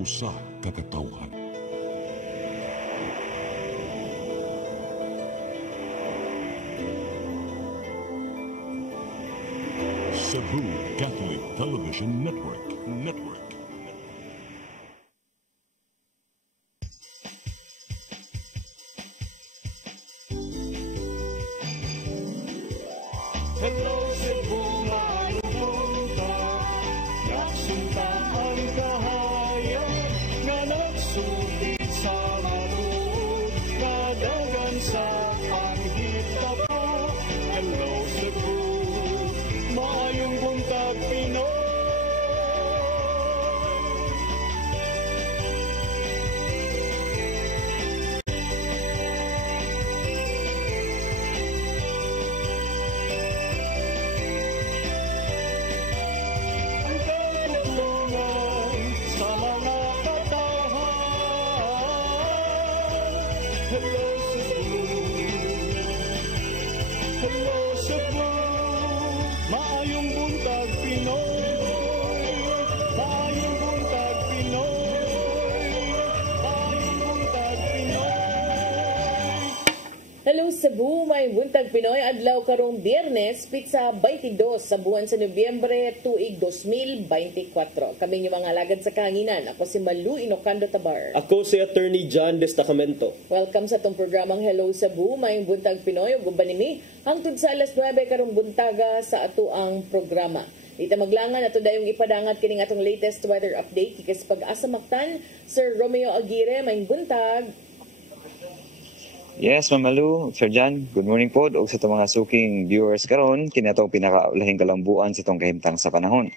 usa ka katawhan. Cebu Catholic Television Network. Hello Cebu, maayong nagsunta ang kahayag nga nagsulit sa matuod nga dagan sa panghitabo. Hello Cebu, maayong buntag Pinoy. Hello Cebu, maayong buntag Pinoy. Maayong buntag Pinoy. Maayong buntag Pinoy. Hello Cebu, may buntag Pinoy. Adlaw karong Biyernes, pizza 22 sa buwan sa Nobyembre, tuig 2024. Kami yung mga alagad sa kahanginan. Ako si Malu Inocando Tabar. Ako si Attorney John Destacamento. Welcome sa itong programang Hello Cebu, may buntag Pinoy. Ug uban nimi hangtod sa alas 9 karong buntaga sa ato ang programa. Dita maglangan ato dayong ipadangat kining atong latest weather update kikas pag-asa Mactan. Sir Romeo Aguirre, may buntag. Yes, Mamalu, Sir John, good morning po. O sa itong mga suking viewers karon, kini atong pinakaulahing kalambuan sa itong kahimtang sa panahon.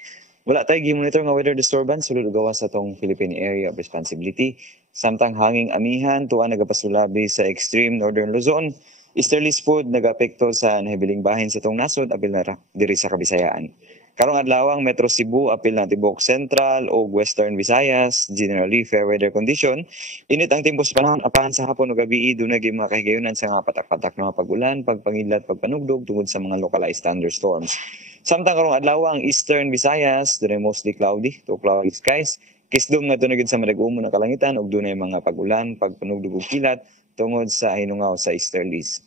Wala tayo gi-monitor nga weather disturbance sulod gawas sa itong Philippine Area of Responsibility. Samtang hanging amihan, tuwa nagapasulabi sa extreme northern Luzon. Easterlies po nag-apekto sa nahibiling bahin sa itong nasod, apil na diri sa Kabisayaan. Karong adlawang Metro Cebu, apil na Tibok Central o Western Visayas, generally fair weather condition. Init ang timpos panahon, apahan sa hapon o gabi, doon naging mga kahigayunan sa mga patak-patak na mga pag-ulan, pagpangidlat, pagpanugdog tungod sa mga localized thunderstorms. Samtang karong adlawang Eastern Visayas, doon ay mostly cloudy to cloudy skies. Kisdom nga doon sa madagumon na kalangitan o doon ay mga pag-ulan, pagpanugdog o kilat tungod sa hinungaw sa easterlies.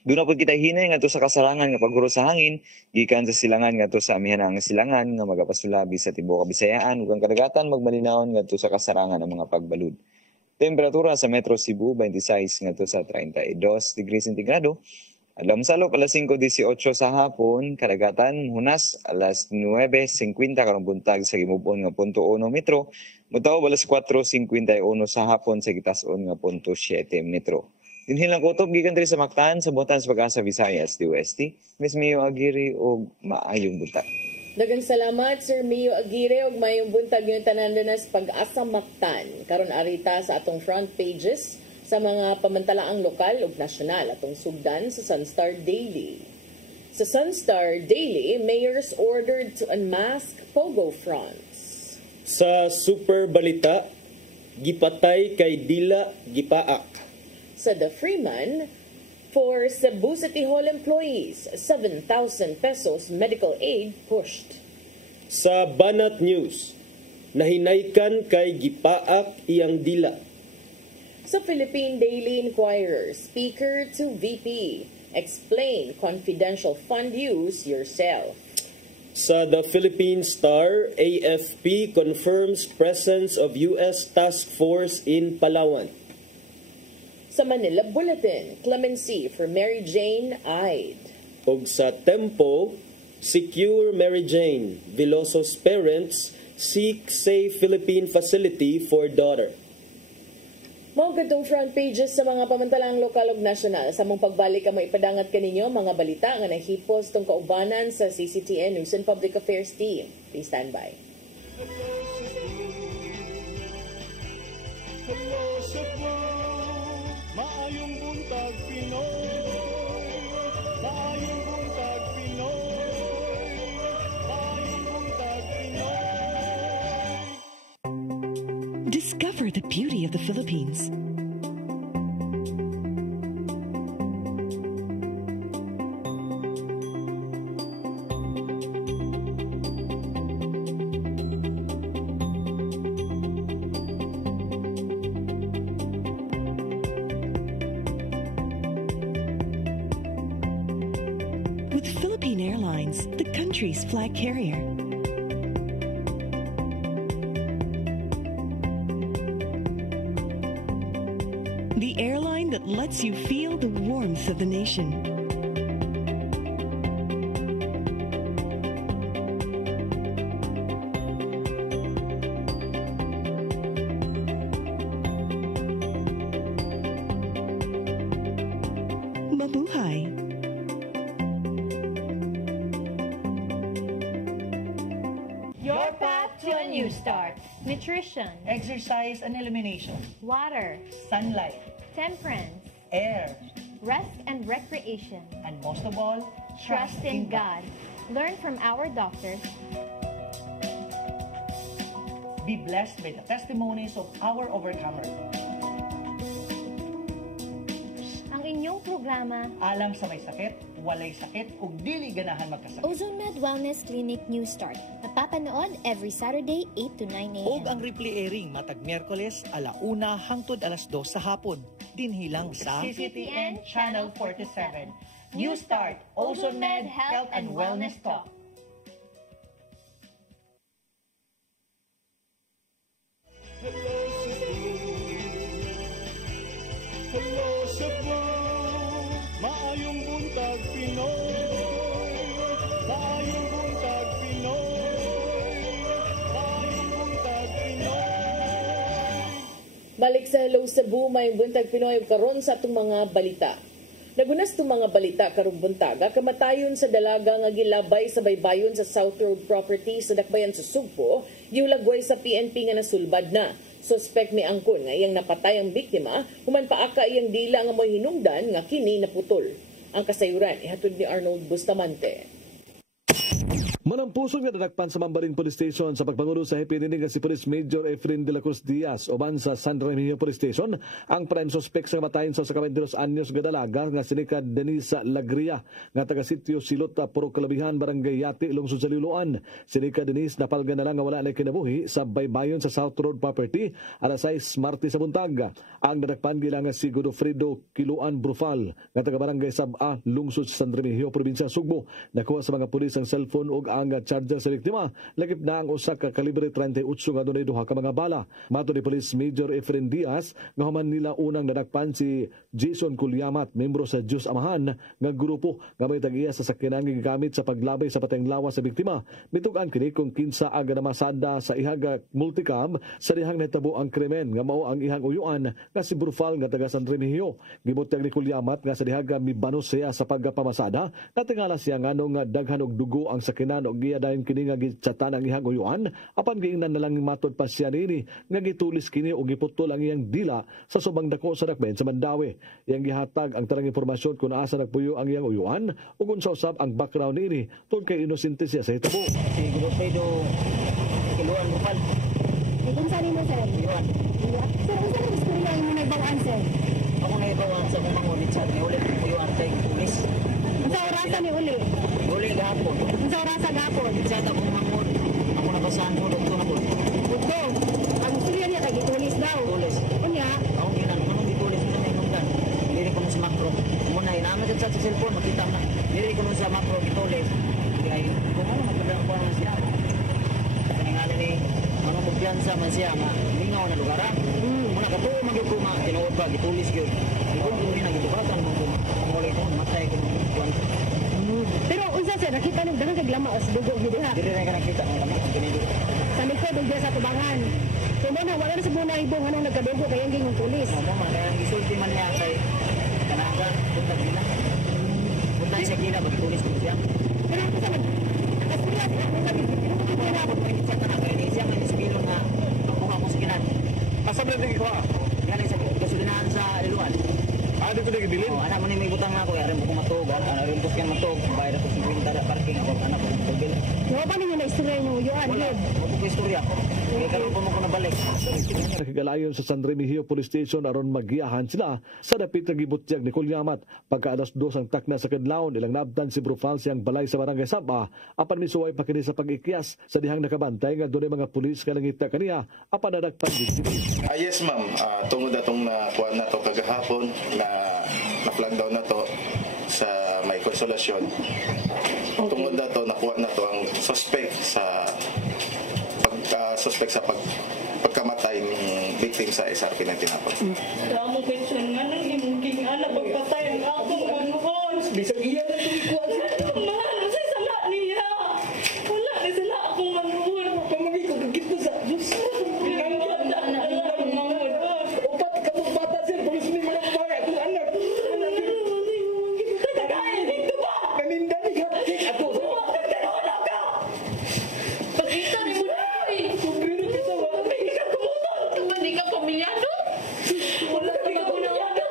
Doon na po kita hinay nga to sa kasarangan nga paghuro sa hangin, gikan sa silangan nga to sa amihan ang silangan nga magapasulabi sa tibuok Kabisayaan ug ang kadagatan magmalinawon nga to sa kasarangan ng mga pagbalud. Temperatura sa Metro Cebu 26 nga to sa 32 degrees centigrado. Adlaw salop alas 5:18 sa hapon, kadagatan hunas alas 9:50 karong buntag sa gimubon nga 0.1 metro. Mutaw alas 4:51 sa hapon sa gitas-on nga 0.7 metro. Dinhilang kutob gikan diri sa Mactan sa butan sa Pag-asa Visayas DOST. Miss Mio Aguirre og maayong buntag. Daghang salamat Sir Mio Aguirre og maayong buntag yung tanan sa Pag-asa Mactan. Karon arita sa atong front pages sa mga pamantalaang lokal ug nasyonal atong sugdan sa Sunstar Daily. Sa Sunstar Daily, mayors ordered to unmask pogo fronts. Sa Super Balita, gipatay kay dila gipaak. Sa The Freeman, for Cebu City Hall employees, 7,000 pesos medical aid pushed. Sa Banat News, nahinaykan kay gipaak iyang dila. Sa Philippine Daily Inquirer, Speaker to VP, explain confidential fund use yourself. Sa The Philippine Star, AFP confirms presence of U.S. task force in Palawan. Sa Manila Bulletin, clemency for Mary Jane Ide. Og sa Tempo, secure Mary Jane, Veloso's parents seek safe Philippine facility for daughter. Mao gadtong front pages sa mga pamantalang lokal ug nasyonal. Sa mong pagbalik ka maipadangat kaninyo mga balita nga nahipos tong kaubanan sa CCTN News and Public Affairs team. Please stand by. Hello Cebu, maayong buntag Pinoy. Maayong buntag Pinoy. Maayong buntag Pinoy. Discover the beauty of the Philippines. country's flag carrier. The airline that lets you feel the warmth of the nation. Mabuhay. Your path to a new start. Nutrition, Exercise and elimination, water, sunlight, temperance, air, rest and recreation. and most of all, Trust in God. Learn from our doctors. Be blessed by the testimonies of our overcomers. Ang inyong programa, Alam sa may sakit, walay sakit, ug dili ganahan magkasakit. OzoneMed Wellness Clinic New Start. Napapanood every Saturday 8 to 9 a.m. Og ang replay airing matag Miyerkules 1:00 hangtod 2:00 sa hapon. Dinhilang sa CCTN Channel 47. New Start, OzoneMed Health and Wellness Talk. Hello Cebu, maayong buntag Pinoy. Maayong buntag Pinoy. Maayong buntag Pinoy. Balik sa Hello Cebu, may buntag Pinoy karon sa atong mga balita. Nagunas itong mga balita karong buntaga, kamatayon sa dalaga nga gilabay sa baybayon sa South Road property sa Dakbayan sa Sugpo, giulagway sa PNP nga nasulbad na. Suspect may angkon nga iyang napatay ang biktima, human paaka iyang dila nga mo'y hinungdan nga kini naputol. Ang kasayuran ihatod ni Arnold Bustamante. Manampusog nga nadakpan sa Mambaling Police Station sa pagpangulo sa hipinining nga si Police Major Efren de la Cruz Diaz oban sa San Remigio Police Station ang prime suspect sa kamatayon sa 22 anyos nga dalaga nga sinika Denisa Lagria nga taga sitio Silota Puro Kalabihan Barangay Yati Lungsod sa Liloan. Sinika Denise napalga na lang nga wala na kinabuhi sa baybayon sa South Road property alas 6 Martes sa buntag. Ang nadakpan gila nga si Godofredo Kiluan Brufal nga taga Barangay Sab-a Lungsod sa San Remigio Probinsya Sugbo. Nakuha sa mga pulis ang cellphone ug ang charger sa biktima. Lagip na ang usa ka kalibre 38 nga dunay duha ka mga bala. Mato ni Police Major Efren Diaz nga human nila unang nadakpan si Jason Kulyamat, membro sa Diyos Amahan nga grupo nga may tag-iya sa sakyanan nga gigamit sa paglabay sa patayng lawas sa biktima. Mitug-an kini kung kinsa aga namasada sa ihaga multicam sa dihang nahitabo ang krimen nga mao ang ihang uyuan nga si Brufal nga taga San Remigio. Gibutyag ni Kulyamat nga sa dihaga mibanos siya sa pagpamasada natingala siya nganong daghan og dugo ang sakyanan og giya dayon kini nga gitsatan ang ihang uyuan apan giingnan na lang matod pa siya nini nga gitulis kini og giputol ang iyang dila sa subang dako sa Dakbayan sa Mandawi. Iyang gihatag ang tarang impormasyon kung asa nagpuyo ang iyang uyuan ug unsa usab ang background nini tungod kay inosente siya sa hitabo. Si Godofredo Kiluan Brufal. Kung saan mo sir? Kiluan. Sir, unsa na istorya mo nagbawaan sir? Ako na ibawaan sa kung mangulit sa atin ulit uyuan kay pulis. Unsa orasa ni uli? Uli gahapon. Unsa orasa gapon? Sa akong mangun. Ako nabasahan ko doktor na po. Udto. Ang istorya niya kay gitulis daw. Tulis. Unya, Ako ginan manong gitulis na may nungdan. Dili ko nun sa makro. Muna inaman sa cellphone makita na. Dili ko nun sa makro gitulis. Kaya kung ano magpadang ko naman siya. Kaningali ni manong magpiyansa man siya nga lingaw na lugar. Muna katuo magkukuma tinuod ba gitulis gyud. Kung rin ang gitubatan mo kung mulay ko matay ko kuan. pero unsa sir nakita ning daghang kag lama sa dugo gyud ha. Dili na ka nakita ng lamang ang kinido. Sa likod ug sa tubangan. So mo na wala na sa bunay ibong anong nagkadugo kay ang gingong tulis. Mo man kaya gisulti man niya kay kanaga punta gina. Punta siya gina magtulis ko siya. Pero unsa man kasya ang sabi Kaya ako pwede siya tanang kaya siya man ispilo na makuha mo sa ginan. Asa man dili ko? Yan sa gasolinahan sa Liluan. Dito na gidilin. Anak mo ni may butang na ako kaya rin ko matugan. Rin ko kaya matug. Bayad ako 50 na parking ako anak ko ng tugil. no pa ninyo na istorya niyo yuan Wala. gid. Wala ko istorya. Kaya karoon ko mo ko nabalik. Nakigalayon sa San Remigio Police Station aron magiyahan sila sa dapit nga gibutyag ni Kulyamat. Pagka alas 2 ang takna sa kadlawon ilang nabtan si Brufal siyang balay sa Barangay Saba apan misuway pa kini sa pag-ikyas sa dihang nakabantay nga dunay mga pulis nga nangita kaniya apan nadagpan gid kini. Yes ma'am, tungod atong nakuha na to kagahapon na flag down na to sa may konsolasyon. Tungod na to nakuha na to ang suspect sa pagkamatay ng victim sa SRP ng tinapon. Damo question nga nang imong anak pagpatay ang akong manuhon. Bisag iya na ito mahal, masay sala niya. Wala na sila akong manuhon. Pamagay ko, gagit mo sa Diyos. Upat ka mong bata sir, pulis mo mga baga itong anak. Tagayin, dito ba? Kanindani ka, check ato. Wala ka! Pagkita ni mo na eh. Kumbrino kita ba? Hindi ka tumutol. Hindi ka pamilyado. Wala ka pamilyado.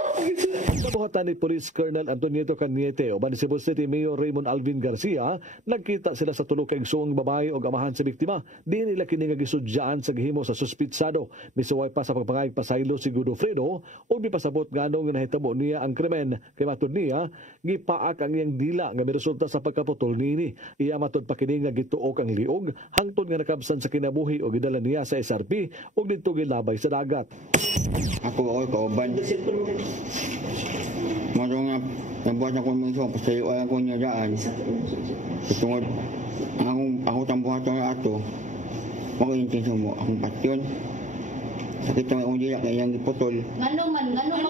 Kabuhatan ni Police Colonel Antonio Cañete o Cebu City Mayor Raymond Alvin Garcia, nagkita sila sa tulo ka igsoong babae o amahan sa biktima. Di nila kini nga gisudyaan sa gihimo sa suspitsado. Misuway pa sa pagpangayag pasaylo si Godofredo o mipasabot nganong nga nahitabo niya ang krimen. Kay matud niya, gipaak ang iyang dila nga miresulta sa pagkaputol niini. Iya matud pa kini nga gituok ang liog hangtod nga nakabsan sa kinabuhi o gidala niya sa SRP o didto gilabay sa dagat. Ako kauban. Maro nga nabuhat ako ng iso, pasayo ako niya daan. Tungod, ako tambuhat ko na ato, mag-intensyon mo, akong patyon. Sakit ang akong dila kaya yung iputol. Ngano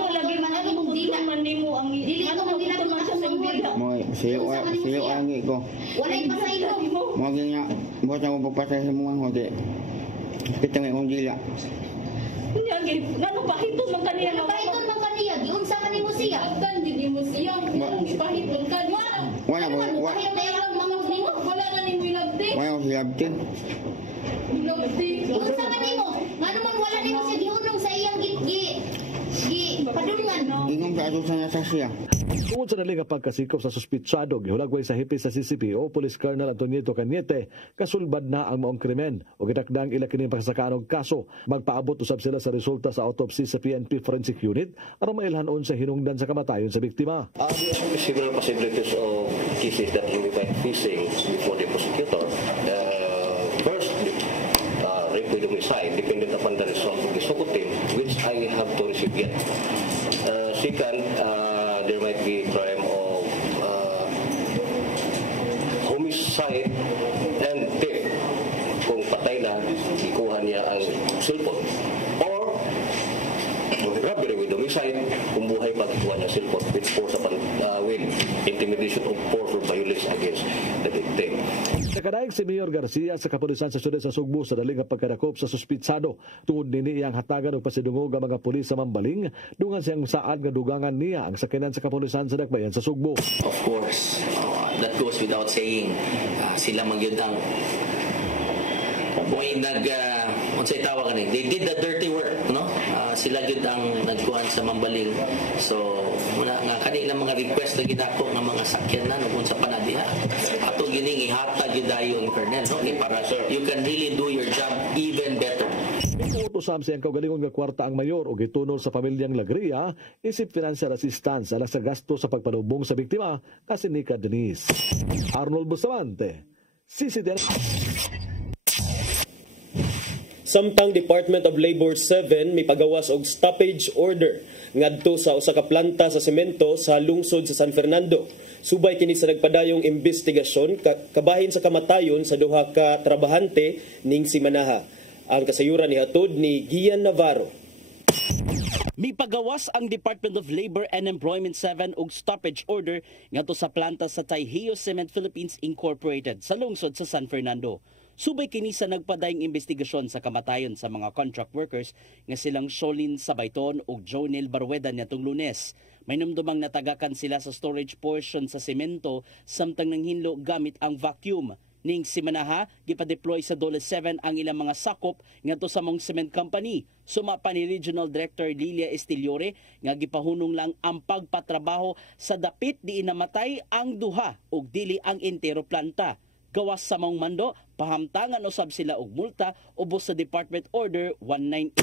lagi man mong dila man nimo ang dili ko man dila ko sa sangwil. Sayo ang ko. Walay pasaylo. Mo nga buhat ako pagpasay sa mga hote. Sakit ang akong dila. Ngano pahiton man kaniya? Pahiton man kaniya, giunsa man nimo siya? Agdan di mo siya. Pahiton kaniya. Wala na nimo ilabti. Wala ko ilabti. Giunsa man nimo? Ngano man wala nimo siya gihunong sa iyang padulngan. Ingong sa ato sa nasasya. Tungod sa naling pagkasikop sa suspitsado, gihulagway sa hipis sa CCPO, Police Colonel Antonio Cañete, kasulbad na ang maong krimen o gitakdang ila kining pagsakaan og kaso. Magpaabot usab sila sa resulta sa autopsy sa PNP Forensic Unit aron mailhanon sa hinungdan sa kamatayon sa biktima. Several possibilities of cases that will be facing before the prosecutor. First, rape with homicide, dependent upon the result of the SOCO team, which I have to receive yet. Second, there might be crime of homicide and theft. Kung patay na, ikuha niya ang cellphone. Or robbery with homicide, kung buhay pa, ikuha niya cellphone with force with intimidation of force or violence against the victim. Nakadaig si Mayor Garcia sa kapulisan sa siyudad sa Sugbo sa daling pagkadakop sa suspitsado. Tungod nini iyang hatagan og pasidungog ang mga pulis sa Mambaling, dungan siyang saad nga dugangan niya ang sakinan sa kapulisan sa Dakbayan sa Sugbo. Of course, that goes without saying. Sila magyud ang unsay tawag kanina, they did the dirty work, no? Sila gyud ang nagkuhan sa Mambaling. So muna nga kanila mga request na gidako nga mga sakyan na unsa pa na diha. Ato gining ihatag gyud dayon Colonel, no? Para you can really do your job even better. Utusam siyang kaugalingon nga kwarta ang mayor o gitunol sa pamilyang Lagria isip financial assistance alang sa gasto sa pagpalubong sa biktima kasi ni Denise. Arnold Bustamante, CCTV. Samtang Department of Labor 7 may pagawas og stoppage order ngadto sa usa ka planta sa semento sa lungsod sa San Fernando. Subay kini sa nagpadayong investigasyon kabahin sa kamatayon sa duha ka trabahante ning Simanaha. Ang kasayuran ni hatod ni Gian Navarro. May pagawas ang Department of Labor and Employment 7 og stoppage order ngadto sa planta sa Taiheo Cement Philippines Incorporated sa lungsod sa San Fernando. Subay kini sa nagpadayong investigasyon sa kamatayon sa mga contract workers nga silang Sholin Sabayton ug Jonel Barueda niadtong Lunes. May numdumang natagakan sila sa storage portion sa semento samtang nanghinlo gamit ang vacuum. Ning Simanaha, gipa-deploy sa Dole 7 ang ilang mga sakop ngadto sa mong cement company. Sumapa ni Regional Director Lilia Estiliore nga gipahunong lang ang pagpatrabaho sa dapit di inamatay ang duha ug dili ang entero planta. Gawas sa maong mando, pahamtangan usab sila og multa ubos sa Department Order 198.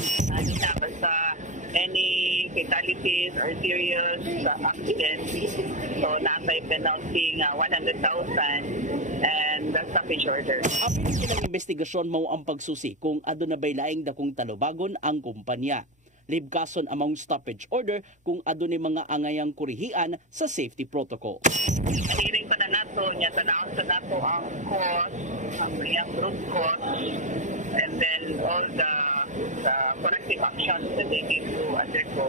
Basta any fatalities or serious accidents, so natay penalty nga 100,000 and the stoppage order. Apil silang investigasyon mao ang pagsusi kung aduna bay laing dakong talubagon ang kumpanya. libkason among stoppage order kung adunay mga angayang kurihian sa safety protocol. Hearing pa na nato, niya tanaw sa nato ang cost, ang iyang root cause, and then all the corrective actions that they need to undergo.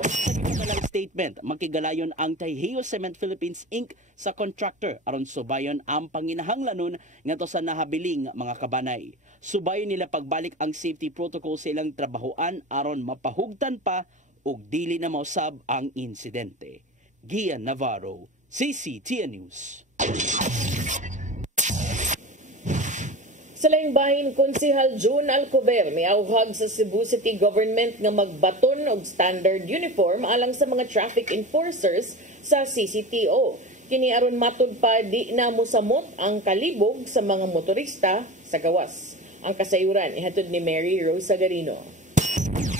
Sa statement, makigalayon ang Taiheo Cement Philippines Inc. sa contractor aron subayon ang panginahanglanon ngadto sa nahabiling mga kabanay. Subayon nila pagbalik ang safety protocol sa ilang trabahoan aron mapahugtan pa ug dili na mausab ang insidente. Gian Navarro, CCTN News. Sa laing bahin, Konsehal June Alcover may auhag sa Cebu City Government nga magbaton og standard uniform alang sa mga traffic enforcers sa CCTO. Kini aron matud pa di na mosamot ang kalibog sa mga motorista sa gawas. Ang kasayuran ihatod ni Mary Rose Sagarino.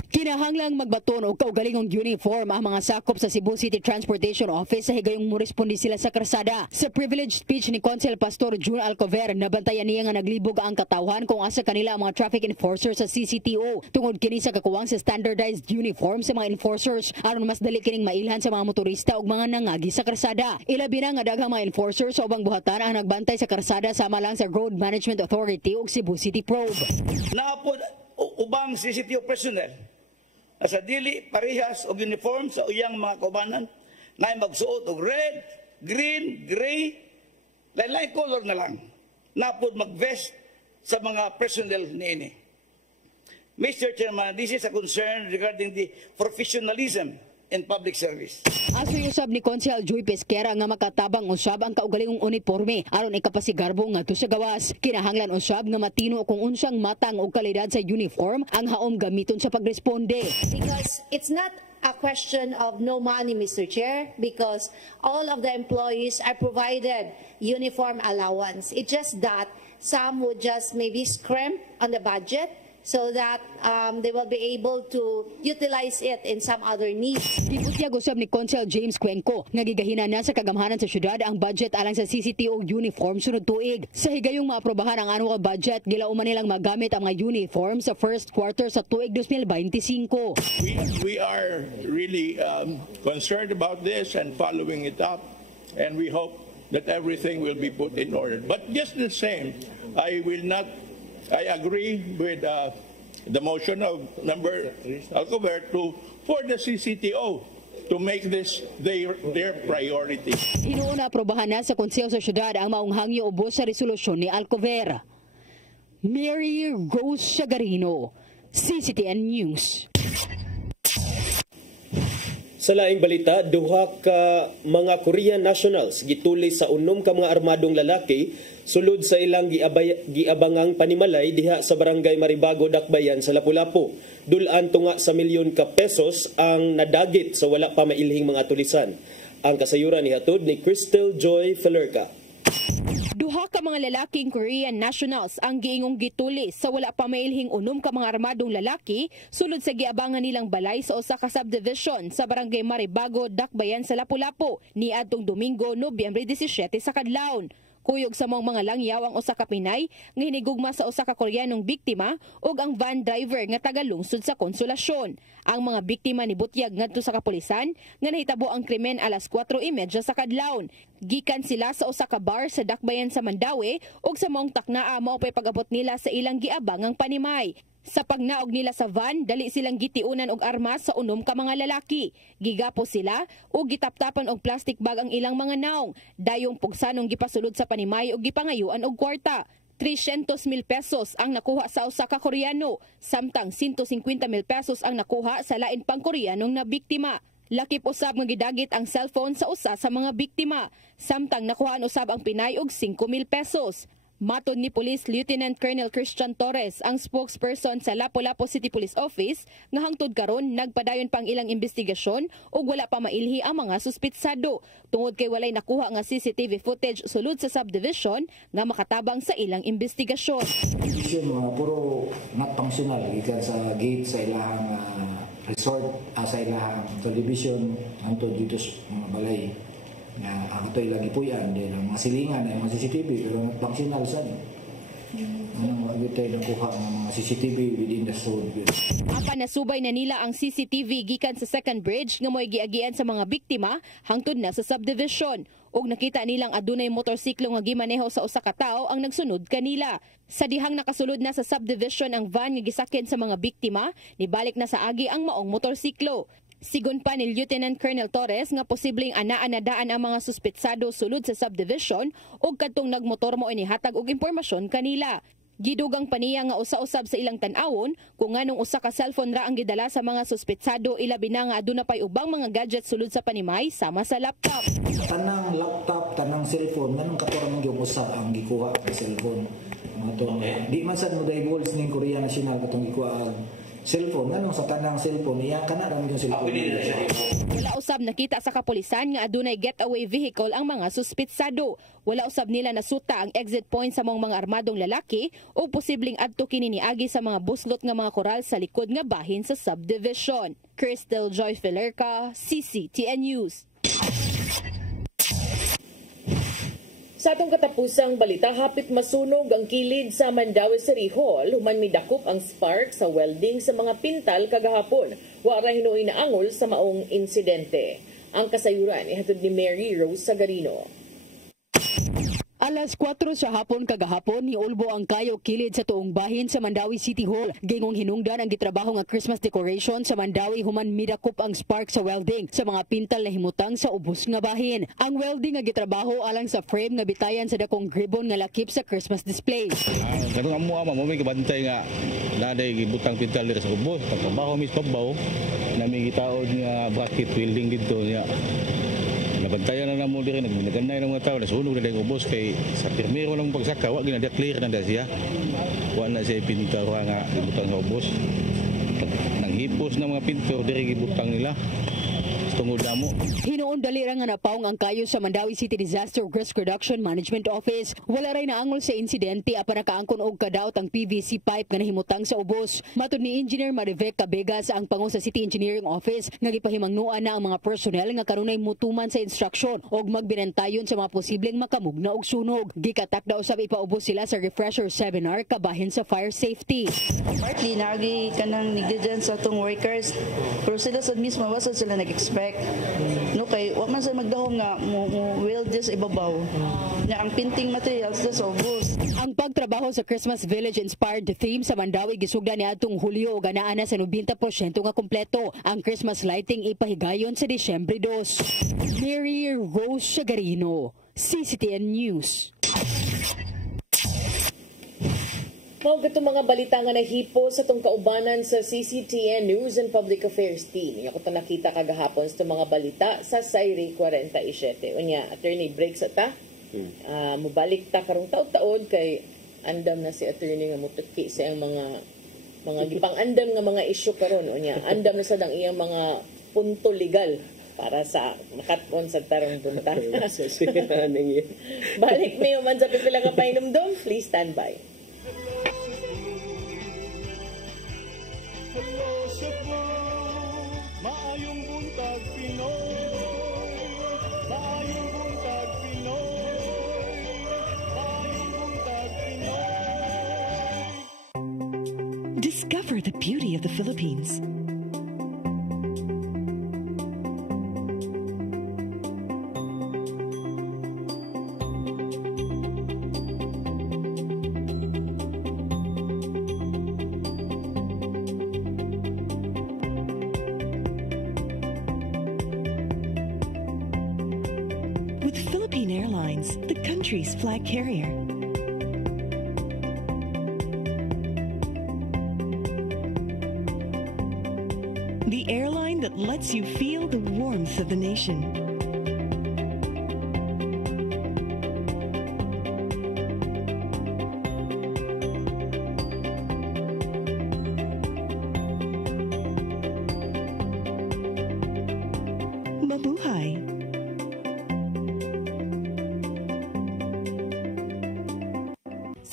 Kinahanglang magbaton og kaugalingong uniform ang mga sakop sa Cebu City Transportation Office sa higayong moresponde sila sa karsada. Sa privileged speech ni Consul Pastor June Alcover, nabantayan niya nga naglibog ang katawhan kung asa kanila ang mga traffic enforcers sa CCTO tungod kini sa kakuwang sa standardized uniform sa mga enforcers aron mas dali kining mailhan sa mga motorista ug mga nangagi sa karsada. Ilabi na nga daghang mga enforcers sa ubang buhatan ang nagbantay sa karsada sama lang sa Road Management Authority ug Cebu City Probe. Naapod ubang CCTO personnel sa dili parehas og uniform sa uyang mga kaubanan na magsuot og red, green, gray, lain-lain color na lang. Napod mag-vest sa mga personnel niini. Mr. Chairman, this is a concern regarding the professionalism in public service. Asoy usab ni Konsehal Joy Pesquera nga makatabang usab ang kaugalingong uniforme aron ikapasigarbo ngadto sa gawas. Kinahanglan usab nga matino kung unsang matang og kalidad sa uniform ang haom gamiton sa pagresponde. Because it's not a question of no money, Mr. Chair, because all of the employees are provided uniform allowance. It's just that some would just maybe scrimp on the budget so that they will be able to utilize it in some other needs. Gibutyag usab ni Consul James Cuenco nga gigahinan na sa kagamhanan sa syudad ang budget alang sa CCTO uniform sunod tuig. Sa higayong maaprobahan ang annual budget, gilauman nilang magamit ang mga uniform sa first quarter sa tuig 2025. We are really concerned about this and following it up, and we hope that everything will be put in order. But just the same, I agree with the motion of Member Alcover for the CCTO to make this their priority. Inuuna aprobahan na sa Konseho sa Syudad ang maong hangyo ubos sa resolusyon ni Alcover. Mary Rose Sagarino, CCTN News. Sa laing balita, duha ka mga Korean nationals gituli sa unom ka mga armadong lalaki sulod sa ilang giabangang panimalay diha sa barangay Maribago, Dakbayan sa Lapu-Lapu. Dulan tunga sa milyon ka pesos ang nadagit sa wala pa mailhing mga tulisan. Ang kasayuran ni hatod ni Crystal Joy Felerca. Duha ka mga lalaking Korean nationals ang giingong gituli sa wala pa mailhing unom ka mga armadong lalaki sulod sa giabangan nilang balay sa usa ka subdivision sa barangay Maribago, Dakbayan sa Lapu-Lapu niadtong Domingo, Nobyembre 17 sa kadlawon. Kuyog sa mong mga langyaw ang usa ka Pinay nga hinigugma sa usa ka Koreanong biktima ug ang van driver nga taga-lungsod sa Konsolasyon. Ang mga biktima ni butyag ngadto sa kapulisan nga nahitabo ang krimen alas 4:30 sa kadlawon. Gikan sila sa usa ka bar sa Dakbayan sa Mandaue ug sa mong taknaa mao pay pag-abot nila sa ilang giabangang panimay. Sa pagnaog nila sa van, dali silang gitiunan og armas sa unom ka mga lalaki. Gigapos sila ug gitaptapan og plastic bag ang ilang mga naong. Dayong pugsanong gipasulod sa panimay ug gipangayuan og kwarta. 300,000 pesos ang nakuha sa usa ka Koreano, samtang 150,000 pesos ang nakuha sa lain pang Koreanong na biktima. Lakip usab nga gidagit ang cellphone sa usa sa mga biktima, samtang nakuhaan usab ang Pinay og 5,000 pesos. Matod ni Police Lieutenant Colonel Christian Torres, ang spokesperson sa Lapu-Lapu City Police Office, nga hangtod karon nagpadayon pang ilang investigasyon ug wala pa mailhi ang mga suspitsado tungod kay walay nakuha nga CCTV footage sulod sa subdivision nga makatabang sa ilang investigasyon. Puro not functional gikan sa gate sa ilahang resort, sa ilahang television hangtod dito sa mga balay. Ang ito'y lagi po yan, din ang mga silingan, ang mga CCTV, pero functional saan. Anong wag tayo nakuha ng mga CCTV within the zone. Apan nasubay na nila ang CCTV gikan sa second bridge nga mo'y giagian sa mga biktima hangtod na sa subdivision. Og nakita nilang adunay motorsiklo nga gimaneho sa usa ka tawo ang nagsunod kanila. Sa dihang nakasulod na sa subdivision ang van nga gisakyan sa mga biktima, nibalik na sa agi ang maong motorsiklo. Sigon pa ni Lieutenant Colonel Torres nga posibleng anaan na daan ang mga suspetsado sulod sa subdivision ug kadtong nagmotor mo inihatag og impormasyon kanila. Gidugang paniya nga usa-usab sa ilang tan-awon kung nganong usa ka cellphone ra ang gidala sa mga suspetsado ilabi na nga aduna pay ubang mga gadget sulod sa panimay sama sa laptop. Tanang laptop, tanang cellphone, nganong katorang yung usa ang gikuha ng cellphone. Di man sad mo divulge ning Korea National katong gikuha cellphone, nganong sa tanang cellphone iya kana ra yung cellphone. Wala usab nakita sa kapulisan nga adunay getaway vehicle ang mga suspetsado. Wala usab nila nasuta ang exit point sa mga armadong lalaki o posibleng adto kini niagi sa mga buslot nga mga koral sa likod nga bahin sa subdivision. Crystal Joy Filerca, CCTN News. Sa atong katapusang balita, hapit masunog ang kilid sa Mandaue City Hall human midakop ang spark sa welding sa mga pintal kagahapon. Wara hinuoy na angol sa maong insidente. Ang kasayuran ihatod ni Mary Rose Sagarino. Alas 4 sa hapon kagahapon ni ulbo ang kayo kilid sa tuong bahin sa Mandaue City Hall. Gingong hinungdan ang gitrabaho nga Christmas decoration sa Mandaue human midakop ang spark sa welding sa mga pintal na himutang sa ubos nga bahin. Ang welding nga gitrabaho alang sa frame nga bitayan sa dakong ribbon nga lakip sa Christmas display. Kanang amo mo may kabantay nga naday gibutang pintal diri sa ubos. Pagtrabaho mis pabaw nami gitaod nga bracket welding dito niya. Nabantayan na mo diri nagnaganay ng mga tao nasunog na dayong ubos kay sa pirmero lang pagsaka wa ginadya clear na siya wa na siya pintar nga gibutang sa ubos nang hipos ng mga pintor diri gibutang nila tungod damo. Hinuon dali ra nga napaong ang kayo sa Mandaue City Disaster Risk Reduction Management Office. Wala ray naangol sa insidente apan nakaangkon og kadaot ang PVC pipe nga nahimutang sa ubos. Matud ni Engineer Marivec Cabegas ang pangu sa City Engineering Office nga gipahimangnuan na ang mga personnel nga karunay mutuman sa instruksyon og magbinantayon sa mga posibleng makamugna og sunog. Gikatak daw usab ipaubos sila sa refresher seminar kabahin sa fire safety. Partly nagi kanang negligence sa atong workers pero sila sad mismo wasad sila nag-expect no kay wa man sa magdahom nga mo weld this ibabaw nya ang painting materials sa ubos. Ang pagtrabaho sa Christmas Village inspired theme sa Mandaue gisugdan niadtong Hulyo ug anaa na sa 90% nga kompleto. Ang Christmas lighting ipahigayon sa Disyembre 2. Mary Rose Sagarino, CCTN News. Mao gato mga balita nga nahipo sa tong kaubanan sa CCTN News and Public Affairs Team. Nya ko ta nakita kagahapon sa mga balita sa Sayri 47. Unya, attorney break sa ta. Mubalik ta karong taud-taud kay andam na si attorney nga mutuki sa iyang mga gipang-andam nga mga isyu karon. Unya, andam na sad ang iyang mga punto legal para sa makatkon sa tarong bunta. Balik niyo man sa pipila ka painumdom. Please stand by. Hello Cebu, maayong buntag Pinoy, maayong buntag Pinoy, maayong buntag Pinoy. Discover the beauty of the Philippines. Airlines, the country's flag carrier. The airline that lets you feel the warmth of the nation. Mabuhay.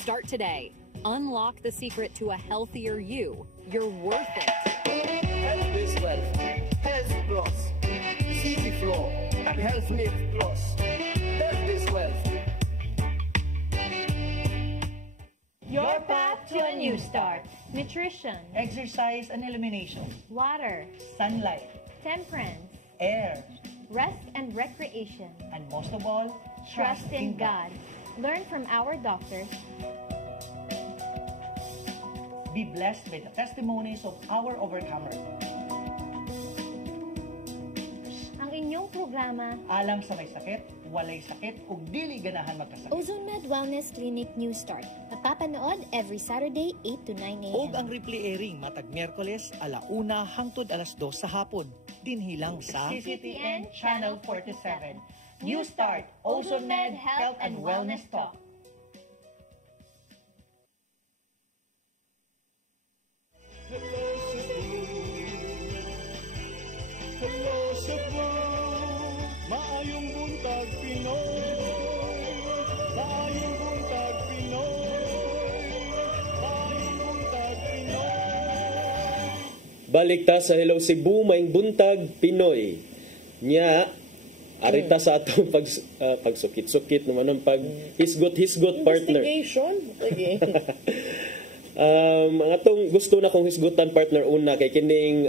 Start today. Unlock the secret to a healthier you. You're worth it. Health-based wealth, Health Plus, City Flow, and Health Mix Plus. Health-based wealth. Your path to a new start. Nutrition, Exercise and elimination. water, Sunlight. temperance, Air. rest and recreation. And most of all, Trust in God. Learn from our doctors. Be blessed by the testimonies of our overcomers. Ang inyong programa, Alam sa may sakit, walay sakit, ug dili ganahan magkasakit. OzoneMed Wellness Clinic News Start. Napapanood every Saturday 8 to 9 a.m. Og ang replay airing matag Miyerkules 1:00 hangtod 2:00 sa hapon. Dinhilang sa CCTN Channel 47. New Start, OzoneMed Health and Wellness Talk. Hello Cebu, maayong buntag Pinoy. Maayong buntag Pinoy. Maayong buntag Pinoy. Balik ta sa Hello Cebu, maing buntag Pinoy. Nya arita sa atong pagsukit-sukit naman ang pag-hisgot-hisgot partner. Investigation. Okay. Ang atong gusto na kong hisgutan partner una kay kining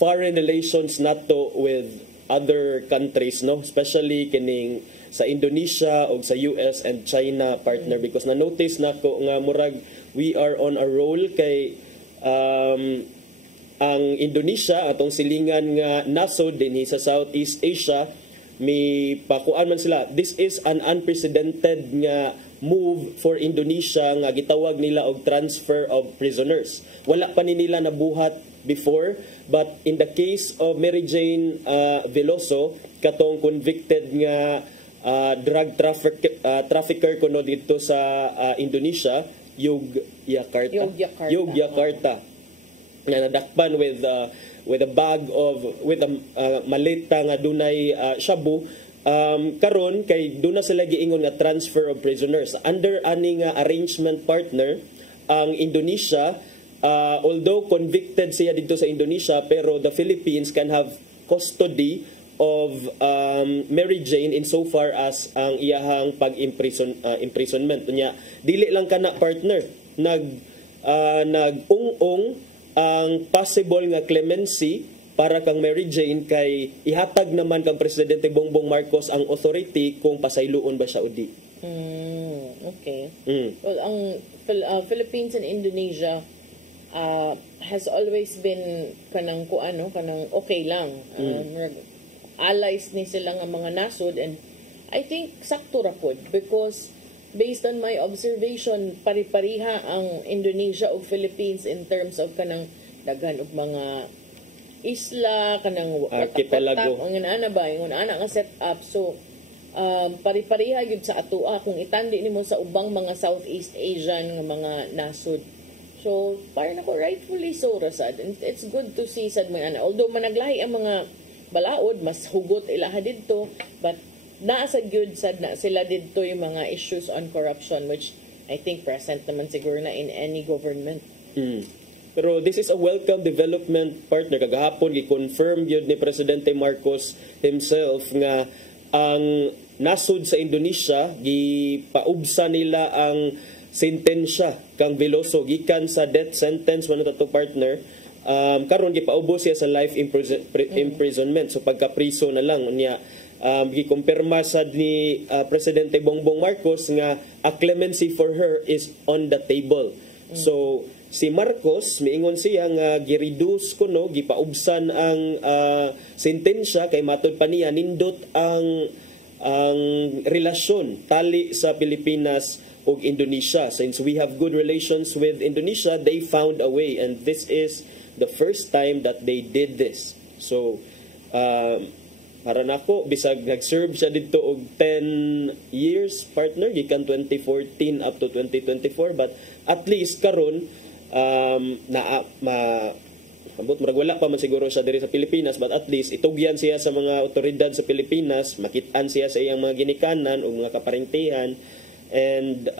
foreign relations nato with other countries, no, especially kining sa Indonesia o sa US and China partner, because na notice nako nga murag we are on a roll kay ang Indonesia atong silingan nga nasod dinhi sa Southeast Asia, mi pakuan man sila, this is an unprecedented nga move for Indonesia nga gitawag nila og transfer of prisoners. Wala pa ni nila nabuhat before, but in the case of Mary Jane Veloso, katong convicted nga drug trafficker kuno dito sa Indonesia, Yogyakarta, nga nadakpan with a bag of maleta nga dunay shabu. Karon kay doon na sila giingon nga transfer of prisoners under ani nga arrangement partner. Ang Indonesia, although convicted siya dito sa Indonesia, pero the Philippines can have custody of Mary Jane insofar as ang iyahang imprisonment niya. Dili lang kana partner nag-ung-ung ang possible nga clemency para kang Mary Jane kay ihatag naman kang Presidente Bongbong Marcos ang authority kung pasayloon ba siya o di. Okay. Well, ang Philippines and Indonesia has always been kanang kanang okay lang. Allies ni sila nga mga nasod, and I think sakto ra pod because based on my observation, pari-pariha ang Indonesia o Philippines in terms of kanang daghan og mga isla, kanang archipelago, ang ana ba yung ana nga set up. So pari-pariha gyud sa atoa kung itandi nimo sa ubang mga Southeast Asian nga mga nasod. So parang ako rightfully so rasad, and it's good to see sad mga ana, although managlahi ang mga balaod, mas hugot ilaha didto, but naasa gyud sad na sila didto yung mga issues on corruption, which I think present naman siguro na in any government. Pero this is a welcome development partner. Kagahapon gi-confirm gyud ni Presidente Marcos himself nga ang nasod sa Indonesia gipaubsa nila ang sentensya kang Veloso gikan sa death sentence man to partner. Karon gipaubos siya sa life imprisonment, so pagka-priso na lang niya. Gikumpirma sad ni Presidente Bongbong Marcos nga a clemency for her is on the table. So si Marcos miingon siya nga gi-reduce kuno, gipaubsan ang sentensya kay matud pa niya nindot ang relasyon tali sa Pilipinas ug Indonesia. Since we have good relations with Indonesia, they found a way, and this is the first time that they did this. So para nako bisag nag-serve siya dito og 10 years partner gikan 2014 up to 2024, but at least karon murag wala pa man siguro siya diri sa Pilipinas, but at least itugyan siya sa mga otoridad sa Pilipinas, makit-an siya sa iyang mga ginikanan o mga kaparentihan. And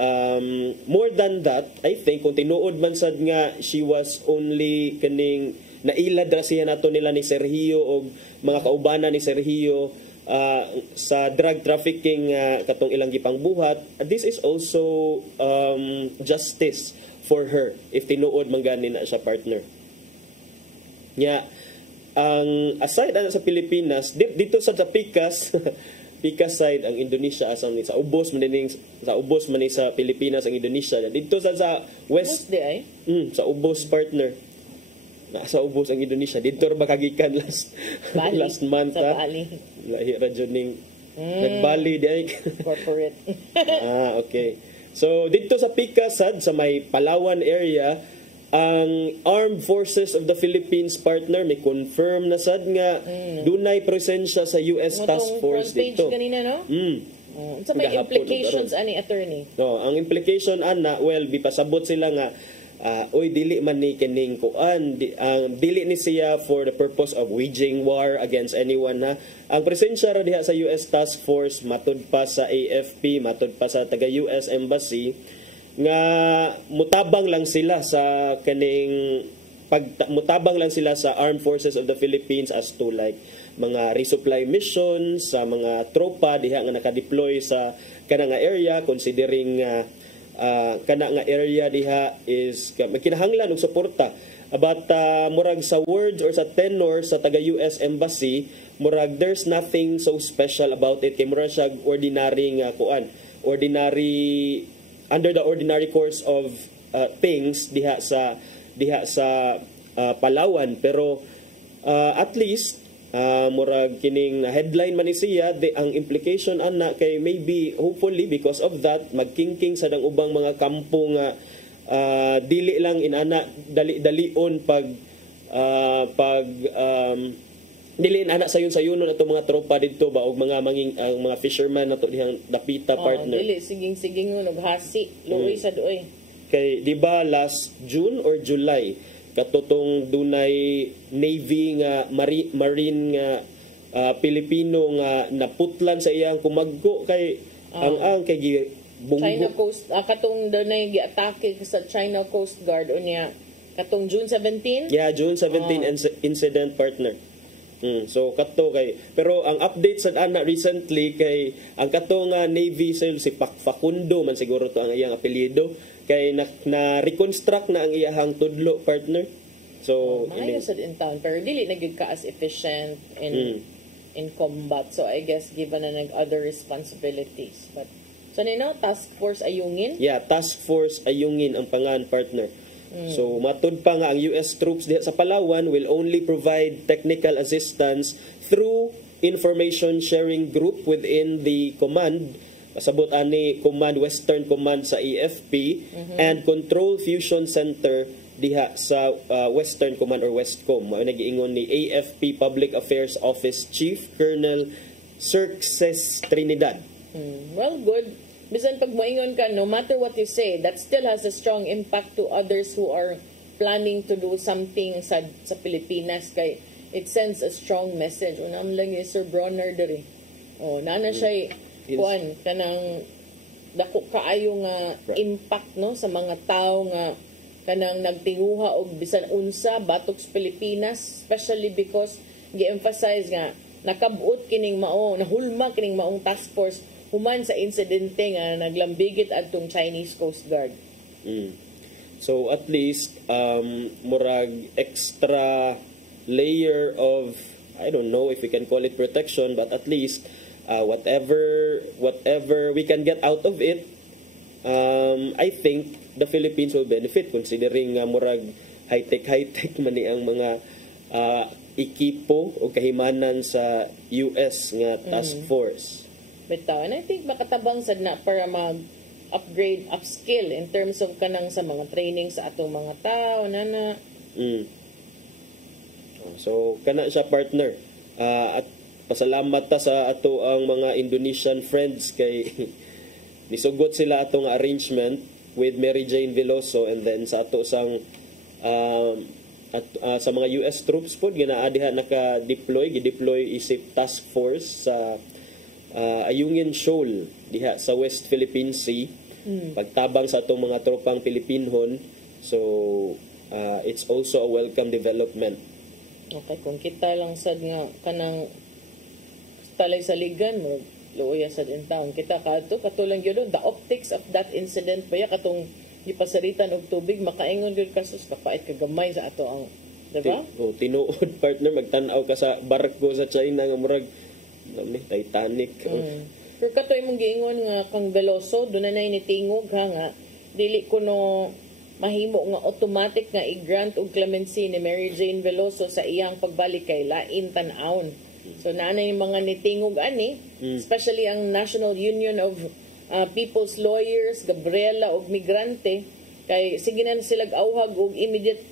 more than that, I think kung tinuod man sad nga she was only kaning nailad ra siya nato nila ni Sergio o mga kaubanan ni Sergio sa drug trafficking katong ilang gipangbuhat. This is also justice for her if tinuod man gani na siya partner. Nya ang aside sa Pilipinas dito sa Pikas Pikas side ang Indonesia asam ni sa ubos man ni sa Pilipinas ang Indonesia dito sa west sa ubos partner sa ubos ang Indonesia dito ra kagikan last month sa Bali lahi ra jud ning Bali di ay corporate okay so dito sa Pikas sa may Palawan area ang Armed Forces of the Philippines partner may confirm na sad nga dunay presensya sa US Task Force dito. Kanina, no? Sa may implications ani attorney? No, ang implication ana well bipasabot sila nga oy dili man ni kining kuan dili ni siya for the purpose of waging war against anyone ha. Ang presensya ra diha sa US Task Force matud pa sa AFP, matud pa sa taga US Embassy nga mutabang lang sila sa kaning mutabang lang sila sa Armed Forces of the Philippines as to like mga resupply missions sa mga tropa diha nga naka-deploy sa kana nga area considering kana nga area diha is kinahanglan og suporta but murag sa words or sa tenor sa taga US Embassy murag there's nothing so special about it kay murag siya ordinary nga kuan ordinary under the ordinary course of things diha sa Palawan pero at least murag kining headline man ni siya ang implication ana kay maybe hopefully because of that magkingking sa dang ubang mga kampo nga dili lang inana dalion pag dili na sayon-sayonon ato mga tropa dito ba og mga mga fisherman nato dihang dapita partner. Dili siging-siging og hasi luoy sa duoy. Kay di ba last June or July katutong dunay Navy nga marine nga Pilipino nga naputlan sa iyang kumaggo kay ang kay bunggo China Coast katong dunay giatake sa China Coast Guard unya katong June 17? Yeah, June 17 incident partner. So kato kay pero ang update sa ana recently kay ang kato nga Navy SEAL si Facundo man siguro to ang iyang apelyido kay na reconstruct na ang iyahang tudlo partner. So maayo sad in town pero dili na gyud ka as efficient in combat so I guess given na nag other responsibilities but so nino task force ayungin? Yeah, task force ayungin ang pangan partner. So matud pa nga ang US troops diha sa Palawan will only provide technical assistance through information sharing group within the command pasabot ani Command Western Command sa AFP and Control Fusion Center diha sa Western Command or Westcom mao nagiingon ni AFP Public Affairs Office Chief Colonel Circes Trinidad. Well, good. Bisan pag moingon ka, no matter what you say, that still has a strong impact to others who are planning to do something sa Pilipinas kay it sends a strong message. Unam lang yung Sir Bronner diri. Nana siya kuan kanang dako kaayo nga impact no sa mga tao nga kanang nagtinguha og bisan unsa batok sa Pilipinas especially because gi-emphasize nga nakabuot kining mao nahulma kining maong task force human sa insidente nga naglambigit adtong Chinese Coast Guard. So at least murag extra layer of I don't know if we can call it protection but at least whatever we can get out of it I think the Philippines will benefit considering murag high-tech man ni ang mga ekipo o kahimanan sa US nga task force. Bitaw. And I think makatabang sad na para mag-upgrade, upskill in terms of kanang sa mga training sa atong mga tao, nana. So, kana siya partner. At pasalamat ta sa ato ang mga Indonesian friends kay nisugot sila atong arrangement with Mary Jane Veloso and then sa ato sang sa mga US troops po ginaadiha gideploy isip task force sa Ayungin Shoal diha sa West Philippine Sea pagtabang sa atong mga tropang Pilipinhon so it's also a welcome development. Okay, kung kita lang sad nga kanang talay sa ligan mo luoya sa din taon kita katulang gyud the optics of that incident pa ya katong gipasaritan og tubig makaingon gyud kasus kapait kagamay sa ato ang diba? Tinuod partner magtan-aw ka sa barko sa China nga murag Titanic. Pero kato imong giingon nga kang Veloso dunay ni tingog nga dili kuno mahimo nga automatic nga i-grant og clemency ni Mary Jane Veloso sa iyang pagbalik kay lain tan-awon. So naanay mga nitingog ani, especially ang National Union of People's Lawyers, Gabriela og migrante kay sige na sila awhag og immediate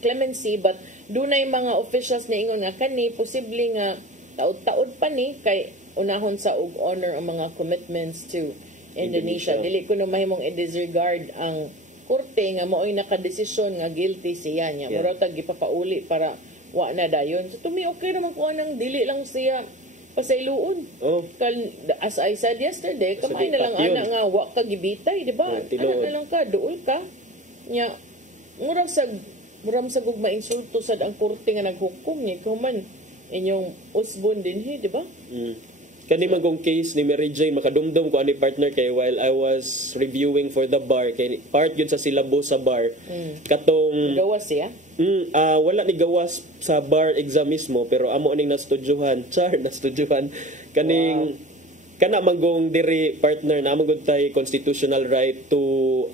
clemency but dunay mga officials na ingon nga kani posible nga taud-taud pa ni kay unahon sa og honor ang mga commitments to Indonesia. Dili ko no mahimong i-disregard ang korte nga mao'y nakadesisyon nga guilty siya niya. Mura tag gipapauli para wa na dayon. So to me okay naman ko nang dili lang siya pasayloon. As I said yesterday, kamay na lang ana nga wa ka gibitay, di ba? Ana na lang ka, duol ka. Nya mura sa gugma insulto sad ang korte nga naghukom ni kuman inyong usbon dinhi, di ba? Kani magong case ni Mary Jane makadumdum ko ani partner kay while I was reviewing for the bar kay part yun sa silabo sa bar katong gawas siya wala ni gawas sa bar exam mismo pero amo ning nastudyohan kaning kana magong diri partner na magud tay constitutional right to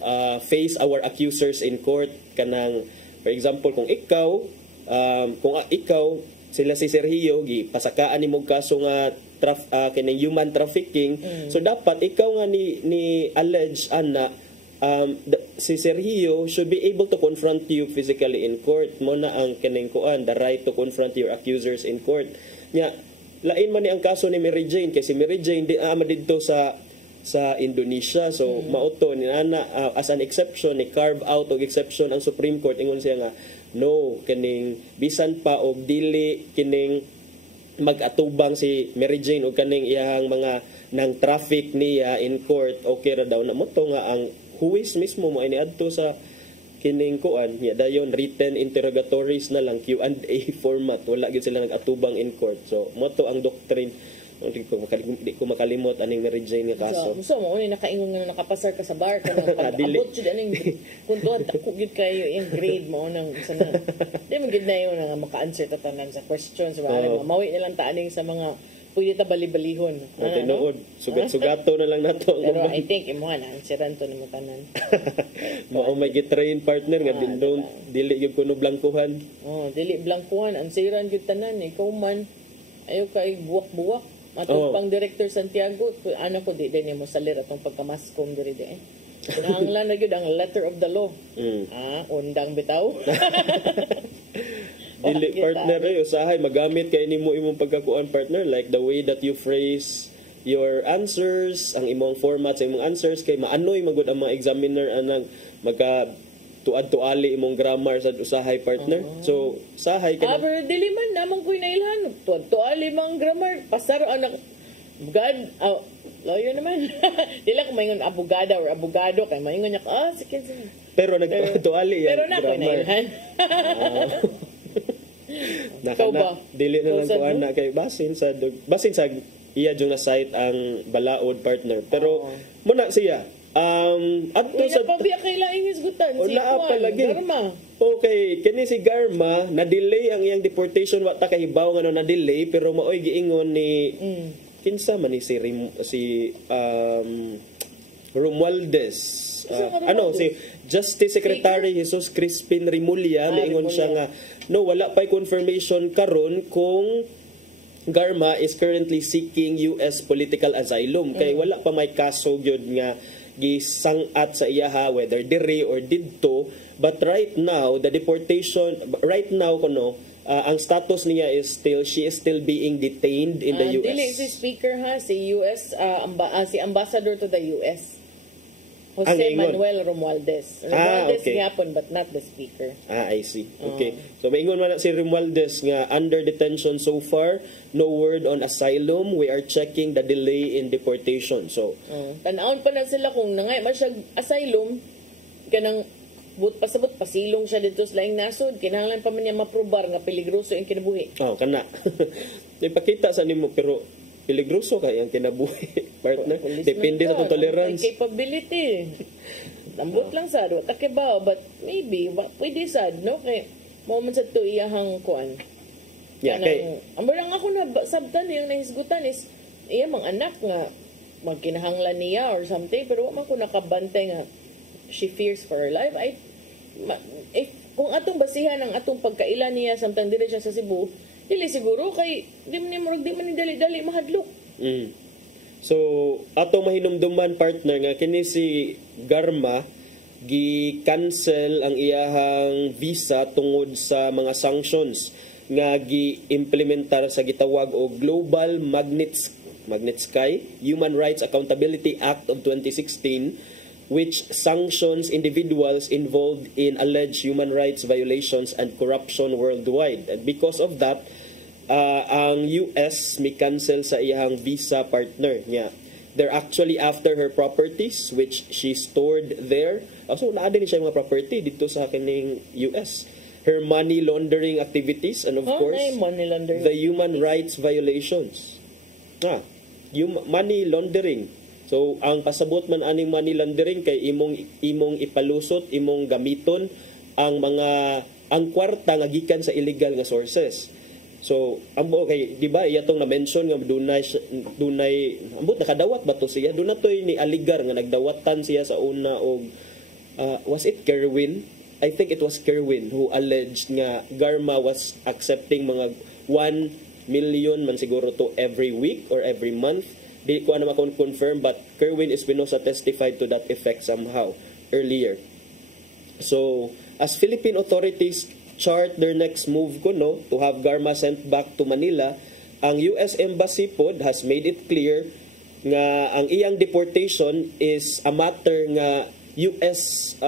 face our accusers in court kanang for example kung ikaw sila si Sergio gipasakaan nimong kaso nga kining human trafficking so dapat ikaw nga ni allege ana si Sergio should be able to confront you physically in court mo na ang kining kuan the right to confront your accusers in court nya lain man ni ang kaso ni Mary Jane kasi Mary Jane di ama didto sa Indonesia so mauto ni ana as an exception ni carve out og exception ang Supreme Court ingon siya nga no kining bisan pa og dili kining mag-atubang si Mary Jane o kaning iyang mga nang traffic niya in court okay ra daw na mo to nga ang huwis mismo mo iniadto sa kining kuan ya dayon written interrogatories na lang Q&A format wala gid sila nag-atubang in court so mo to ang doctrine di ko makalimot aning Mary Jane nga kaso so mo ni nakaingon nga nakapasar ka sa bar ka nang pag-abot jud aning kuntuhan dako gid kayo yung grade mo nang sana di mo gid na yun nga maka-answer ta tanan sa questions mawi na lang ta aning sa mga pwede ta bali-balihon tinuod sugat-sugato na lang nato pero I think imo na answeran to nimo tanan mao may gitrain partner nga bindong dili gyud kuno blangkuhan dili blangkuhan ansiran gyud tanan ikaw man ayo kay buwak-buwak atong pang Director Santiago ano ko di mo salir atong pagkamaskom diri ang lana gyud ang letter of the law undang bitaw dili partner usahay magamit kay nimo imong pagkakuan partner like the way that you phrase your answers ang imong format sa imong answers kay maanoy magud ang mga examiner anang magka tuad-tuali imong grammar sa usahay partner. So, sahay ka pero dili man namang ko'y nailhan. Tuad-tuali mang grammar. Pasar anak God, lawyer naman. Dila ko maingon abogada or abogado kay maingon niya sige. Pero nagtuali yan. Pero na ko'y nailhan. Dili na lang ko ana kay basin sa iya jung na site ang balaod partner. Pero muna siya adto sa pabiya kay laing hisgutan si Garma. Okay, kini si Garma na-delay ang iyang deportation wa ta kahibaw nga na-delay pero maoy giingon ni kinsa man ni si Romualdez si Justice Secretary Jesus Crispin Rimulya miingon siya nga no wala pay confirmation karon kung Garma is currently seeking US political asylum kay wala pa may kaso gyud nga gisangat sa iyaha whether diri or didto but right now the deportation kuno ang status niya is she is still being detained in the US. Dili si speaker si US si ambassador to the US Jose Manuel Romualdez. Romualdez gyapon but not the speaker. I see. Okay. So maingon man si Romualdez nga under detention so far, no word on asylum. We are checking the delay in deportation. So tan-awon pa na sila kung nangay man siya asylum kanang pasabot pasilong siya dito sa laing nasod kinahanglan pa man niya maprobar nga peligroso ang kinabuhi. Kana. Ipakita sa nimo pero peligroso kay ang kinabuhi partner. Policeman Depende ka, sa itong tolerance. may capability. Lambot lang sad, wa takibaw, but maybe, pwede sad, no? Kay, moment sa ito iyahang kuan. Yeah, kay, Amo lang ako na sabtan yung nahisgutan is, iya mga anak nga, magkinahanglan niya or something, pero wa man ko nakabantay nga, she fears for her life. Kung atong basihan ang atong pagkaila niya, samtang dire siya sa Cebu, dili siguro kay, di man ni dali-dali mahadlok. So, ato mahinumduman partner nga kini si Garma gi-cancel ang iyahang visa tungod sa mga sanctions nga gi-implementar sa gitawag o Global Magnitsky Human Rights Accountability Act of 2016, which sanctions individuals involved in alleged human rights violations and corruption worldwide. And because of that, ang US may cancel sa iyang visa partner niya. They're actually after her properties which she stored there. So naa din siya mga property dito sa kining US. Her money laundering activities and of course the human rights violations. Money laundering. So ang pasabot man aning money laundering kay imong ipalusot, imong gamiton ang kwarta nga gikan sa illegal nga sources. So, ambo kay di ba iyatong na-mention nga dunay ambot nakadawat ba to siya? Duna toy ni aligar nga nagdawatan siya sa una og was it Kerwin? I think it was Kerwin who alleged nga Garma was accepting mga 1 million man siguro to every week or every month. Di ko na ma-confirm but Kerwin Espinosa testified to that effect somehow earlier. So, as Philippine authorities chart their next move to have Garma sent back to Manila, ang US Embassy pod has made it clear nga ang iyang deportation is a matter nga US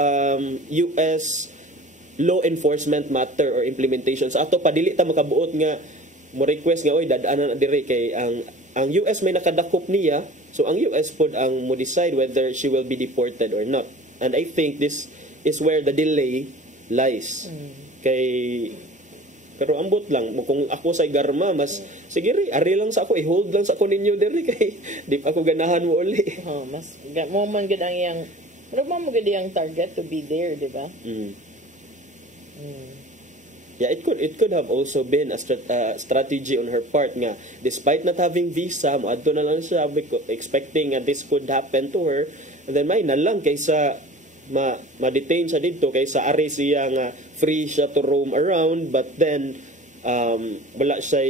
law enforcement matter or implementation. So ato pa dili ta makabuot nga mo request nga oy dadaanan na dire kay ang US may nakadakop niya, so ang US pod ang mo decide whether she will be deported or not. And I think this is where the delay lies. Kay pero ambot lang kung ako sa Garma mas sige ari lang sa ako i-hold lang sa ako ninyo diri kay di pa ako ganahan mo uli. Mas mo man gid ang iyang pero mo gid ang target to be there, di ba? Yeah, it could have also been a strategy on her part nga despite not having visa moadto na lang siya expecting this could happen to her, and then may na lang kaysa ma-detain siya dito kaysa ari siya nga free siya to roam around but then wala siya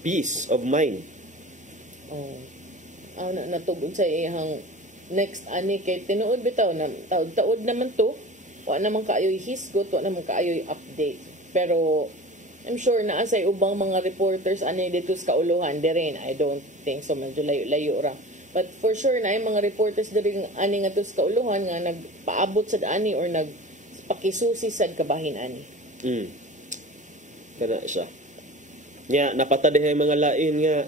peace of mind. Natubod sa iyang next ani kay tinuod bitaw na taud naman to wa naman kaayoy hisgot, wa naman kaayoy update, pero I'm sure na asay ubang mga reporters ani dito sa kauluhan dirin. I don't think so medyo layo ra. But for sure na yung mga reporters diri ani nga tus kauluhan nga nagpaabot sa ani or nagpakisusi sad kabahin ani. Kana siya. Nya napatadihay mga lain nga.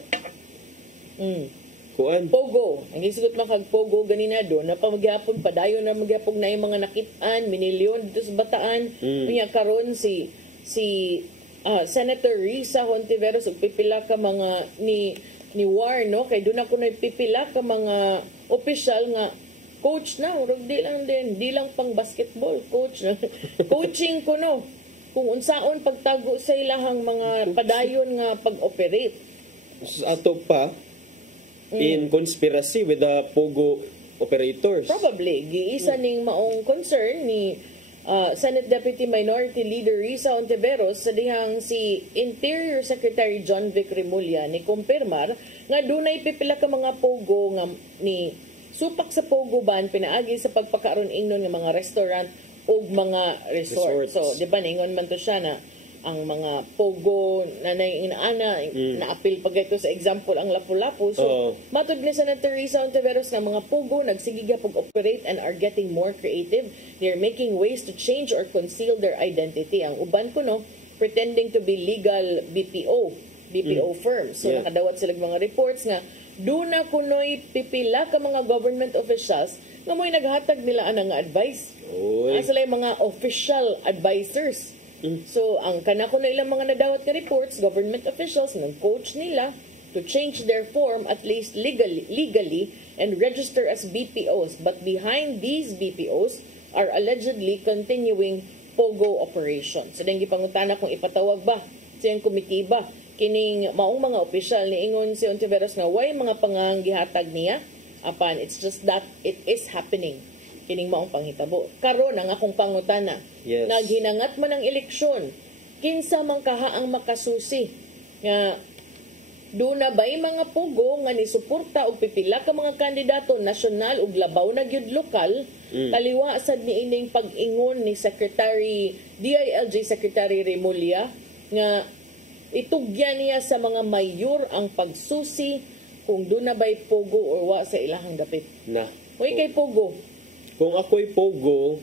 Kuan. Pogo. Ang isugot man kag Pogo ganina do na pamagyapon padayon na magyapog na yung mga nakitaan minilyon dito sa Bataan. Nya karon si Senator Risa Hontiveros ug pipila ka mga ni War, no? Kay doon ako nagpipila ka mga opisyal nga coach na, urog di lang pang basketball, coach na. Coaching ko, no? Kung unsaon pagtago sa ilahang mga padayon nga pag-operate. Ato pa, in conspiracy with the Pogo operators. Probably. Giisa ning maong concern ni Senate Deputy Minority Leader Risa Hontiveros sa dihang si Interior Secretary John Vic Remulla ni kumpirmar nga dunay pipila ka mga Pogo nga ni supak sa Pogo ban pinaagi sa pagpakaron ingnon nga mga restaurant o mga resort. So, di ba ningon man to siya na ang mga Pogo na inaana na-appeal pag ito sa example ang Lapu-Lapu. So, matud ni Senator Risa Hontiveros na mga Pogo nagsigiga pag-operate and are getting more creative. They're making ways to change or conceal their identity. Ang uban ko, no, pretending to be legal BPO firms. So, nakadawat sila mga reports nga duna kunoy pipila ka mga government officials nga mo'y naghatag nila anang advice. Sila yung mga official advisors. So, ang kanako na ilang mga nadawat nga reports, government officials, ng coach nila, to change their form at least legally and register as BPOs. But behind these BPOs are allegedly continuing POGO operations. So, dahil gipangutana kung ipatawag ba siyang komitiba kining maong mga opisyal ni ingon si Ontiveros nga way mga panganggihatag niya apan it's just that it is happening kining maong panghitabo. Karon ang akong pangutana, Yes. naghinangat man ang eleksyon, kinsa man kaha ang makasusi nga doon na ba'y mga pugo nga nisuporta og pipila ka mga kandidato nasyonal ug labaw na gyud lokal taliwa sad ni ining pag-ingon ni Secretary DILG Secretary Remulla nga itugyan niya sa mga mayor ang pagsusi kung doon na ba'y pogo or wa sa ilahang dapit. Na. Uy kay pogo. Kung ako'y pogo,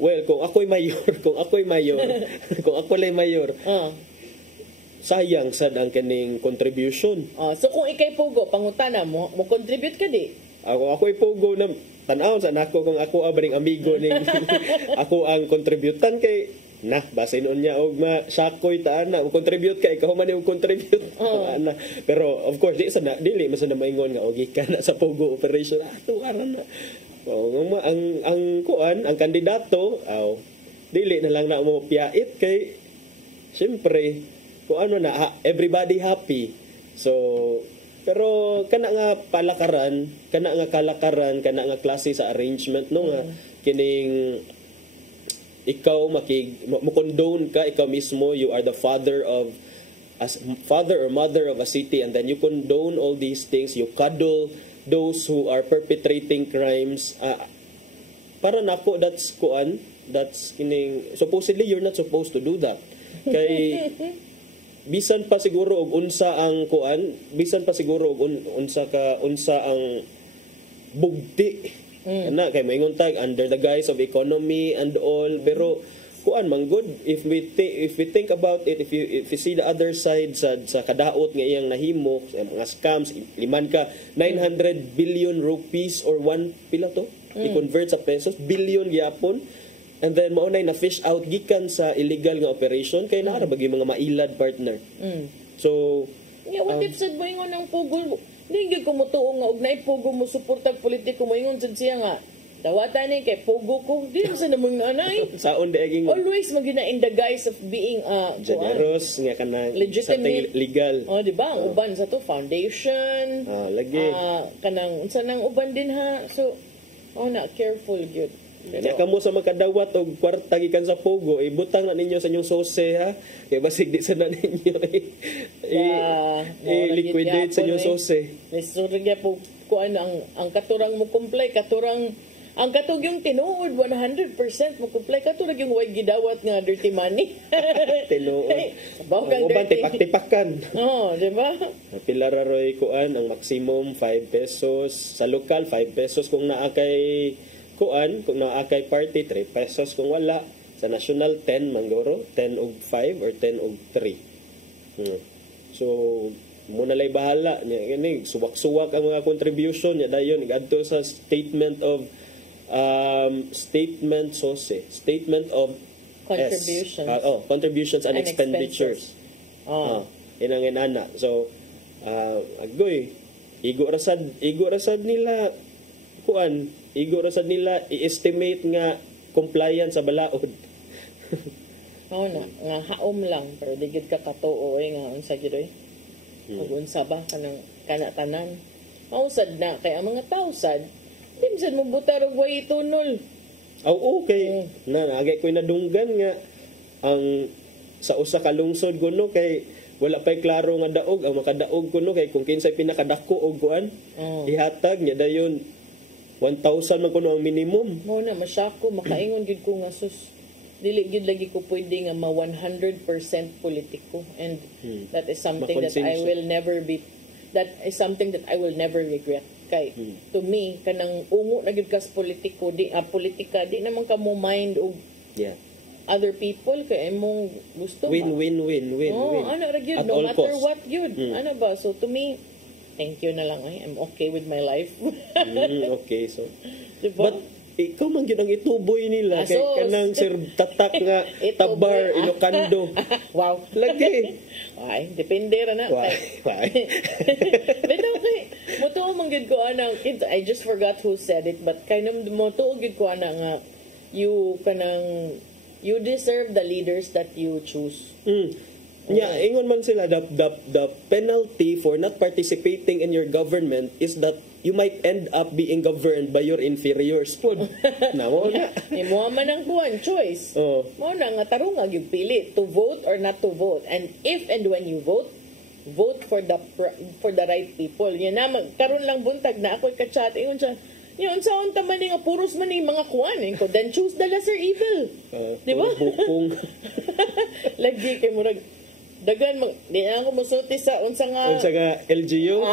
well, kung ako'y mayor, kung ako'y mayor, sayang sad ang kaning contribution. So kung ikay pogo, pangutana mo contribute ka di? Ako'y pogo na tanaw sa nako kung ako abring amigo ning ako ang contributan kay basin niya og sakoy ta ana contribute kay ikaw man yung contribute ana pero of course dili man sa maingon nga og gikan na sa pogo operation ato aran na ang kuan ang kandidato dili na lang na mo piyait kay syempre kung ano na everybody happy so pero kana nga palakaran kana nga klase sa arrangement no nga kining ikaw mo-condone ka, ikaw mismo, you are the father or mother of a city and then you condone all these things, you cuddle those who are perpetrating crimes. Para nako, that's kining, supposedly you're not supposed to do that. Kay, bisan pa siguro og unsa ang unsa ang bugti na kay maingon tag under the guise of economy and all pero kuan man good if we think about it if you see the other side sa kadaot nga iyang nahimo mga scams liman ka 900 billion rupees or 1 pila to i-convert sa pesos billion gyapon and then maunay na fish out gikan sa illegal nga operation kay naa ra bagi mga mailad partner so what if sad mo ingon ang pugol hindi ko mutuong nga og naipugo mo suportag politiko mo ingon sad siya nga dawatan ni kay pugo ko di sa namang anay saon di aging always magina in the guise of being generous nga kanang legitimate legal di ba ang uban sa to foundation lagi kanang unsa nang uban din ha so na careful gyud kaya kamo sa makadawat og kwarta gikan sa pogo ibutang na ninyo sa inyong sose ha kay basig di sa na ninyo liquidate sa inyong sose nesuri gyud po kuan ang katurang mo comply katurang ang katugyong tinuod 100% mo comply katurang yung way gidawat nga dirty money tinuod ang uban tipak-tipakan di ba pila ra roy kuan ang maximum 5 pesos sa lokal 5 pesos kung naa kay kuan kung naa kay party 3 pesos kung wala sa national 10 manggoro 10 og 5 or 10 og 3 so muna lay bahala niya gani suwak-suwak ang mga contribution niya dayon adto sa statement of statement contributions contributions and expenditures inana so agoy igo rasad nila kuan i-estimate nga compliance sa balaod. nga haom lang pero di gid ka katuo nga unsa gid ug unsa ba kana tanan. Mausad na kay ang mga tawsad di bisan mo butar og way tunol. Okay. Naagay ko'y nadunggan nga ang sa usa ka lungsod kuno kay wala pa'y klaro nga daog ang makadaog kuno kay kung kinsay pinakadako og kuan ihatag niya dayon 1,000 man kuno ang minimum. Mo na masyako makaingon gid ko nga sus. Dili gid lagi ko pwede nga ma 100% politiko and that is something that I will never regret. Kay to me kanang ungo na gid kas politiko politika di naman ka mo mind og other people kay imong gusto win. Ano ra gyud no matter what gyud. Ano ba so to me thank you na lang I'm okay with my life. Okay so diba? but ikaw man gyud ang ituboy nila kay Asos. kanang Sir Tatak nga Tabar Ilocando. Wow. Lagi. Ay, depende ra na. Why? But okay, motuo man gyud ko ana, I just forgot who said it, but kind of motuo gyud ko ana nga you deserve the leaders that you choose. Yeah, ingon man sila the penalty for not participating in your government is that you might end up being governed by your inferiors. Pud. Namo na. Mo man ang kuan choice. Mo na nga tarunga gyud pili to vote or not to vote. And if and when you vote for the right people. Yan na karon lang buntag na ako ka-chat ingon siya. Yun sa unta man nga puros man yung mga kuan ko then choose the lesser evil. Di ba? Bukong. Lagi kay murag dagan di na ako musulti sa unsa nga LGU.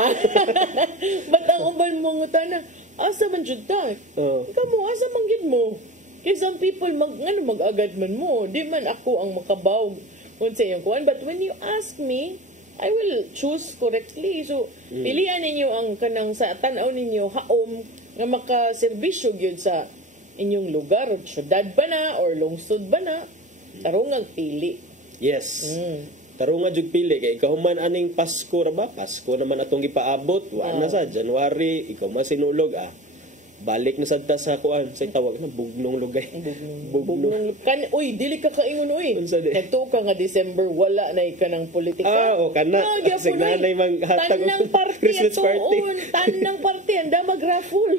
But ang uban mo nga na asa man jud ta? Kamo asa man gid mo? Kay some people mag-agad man mo, di man ako ang makabawg unsa yung kuan, but when you ask me, I will choose correctly. So pilian ninyo ang kanang sa tan-aw ninyo haom nga makaserbisyo gyud sa inyong lugar, o syudad ba na or lungsod ba na, tarungang pili. Yes. Tarunga jud pili kay ikaw man aning Pasko ra ba? Pasko naman atong gipaabot. Wa na sa January, ikaw man sinulog balik na sadta sa kuan sa tawag na bugnong lugay. Bugnong kan uy dili ka kaingon uy. Kadto ka nga December wala na ikanang politika. Kana. Signalay mang hatag tanang Christmas party. Tanang party anda mag-raffle.